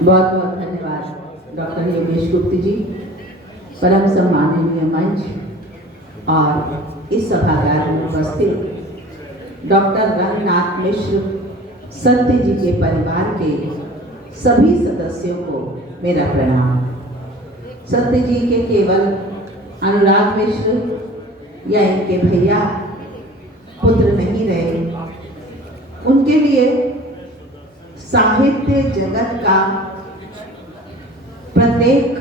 बहुत बहुत धन्यवाद डॉक्टर योगेश गुप्त जी, परम सम्माननीय मंच और इस सभागार में उपस्थित डॉक्टर रंगनाथ मिश्र सत्य जी के परिवार के सभी सदस्यों को मेरा प्रणाम। सत्य जी के केवल अनुराग मिश्र या इनके भैया पुत्र नहीं रहे, उनके लिए साहित्य जगत का प्रत्येक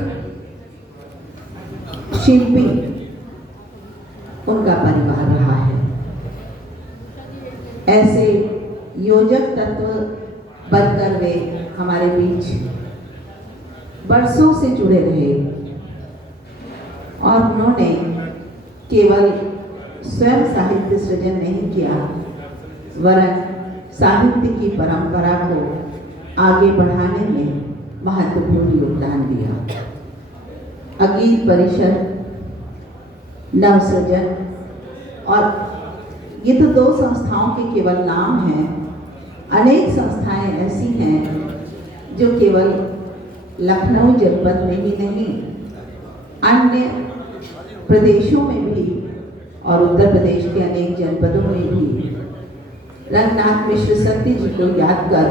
शिल्पी उनका परिवार रहा है। ऐसे योजक तत्व बनकर वे हमारे बीच बरसों से जुड़े रहे और उन्होंने केवल स्वयं साहित्य सृजन नहीं किया, वरन साहित्य की परंपरा को आगे बढ़ाने में महत्वपूर्ण योगदान दिया। अगीत परिषद, नवसृजन और ये तो दो संस्थाओं के केवल नाम हैं। अनेक संस्थाएं ऐसी हैं जो केवल लखनऊ जनपद में ही नहीं, अन्य प्रदेशों में भी और उत्तर प्रदेश के अनेक जनपदों में भी रंगनाथ मिश्र सत्य जी को याद कर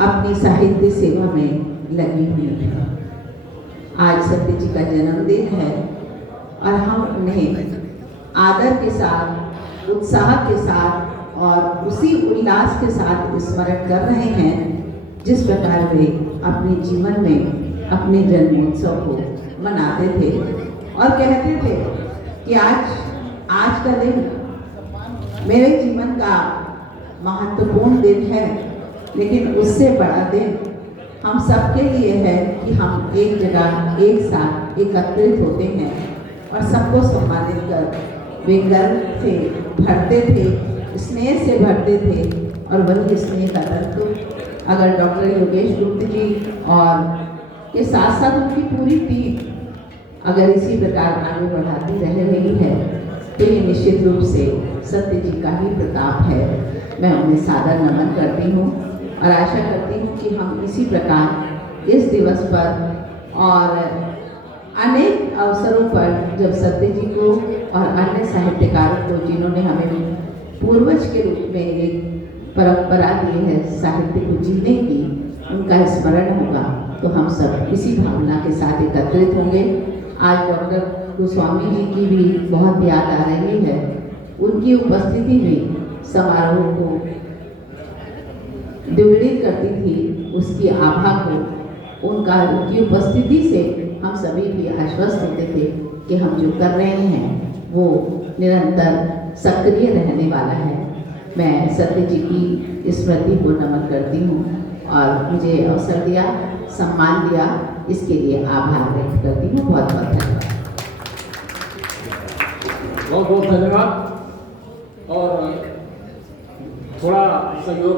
अपनी साहित्य सेवा में लगी हुई है। आज सत्य जी का जन्मदिन है और हम उन्हें आदर के साथ, उत्साह के साथ और उसी उल्लास के साथ स्मरण कर रहे हैं जिस प्रकार वे अपने जीवन में अपने जन्मोत्सव को मनाते थे और कहते थे कि आज का दिन मेरे जीवन का महत्वपूर्ण दिन है, लेकिन उससे बड़ा दिन हम सबके लिए है कि हम एक जगह एक साथ एकत्रित होते हैं और सबको सम्मानित कर वे गर्व से भरते थे, स्नेह से भरते थे। और वही स्नेह का तत्व अगर डॉक्टर योगेश गुप्त जी और के साथ साथ उनकी पूरी टीम अगर इसी प्रकार आगे बढ़ाती रह रही है तो ये निश्चित रूप से सत्य जी का ही प्रताप है। मैं उन्हें सादर नमन करती हूँ और आशा करती हूँ कि हम इसी प्रकार इस दिवस पर और अनेक अवसरों पर जब सत्य जी को और अन्य साहित्यकारों को जिन्होंने हमें पूर्वज के रूप में एक परंपरा दी है साहित्य को जीने की, उनका स्मरण होगा तो हम सब इसी भावना के साथ एकत्रित होंगे। आज डॉक्टर गोस्वामी जी की भी बहुत याद आ रही है। उनकी उपस्थिति में समारोह को द्विगुणित करती थी, उसकी आभा को उनकी उपस्थिति से हम सभी भी आश्वस्त होते थे कि हम जो कर रहे हैं वो निरंतर सक्रिय रहने वाला है। मैं सत्य जी की स्मृति को नमन करती हूँ और मुझे अवसर दिया, सम्मान दिया, इसके लिए आभार व्यक्त करती हूँ। बहुत बहुत धन्यवाद। बहुत बहुत धन्यवाद और थोड़ा सहयोग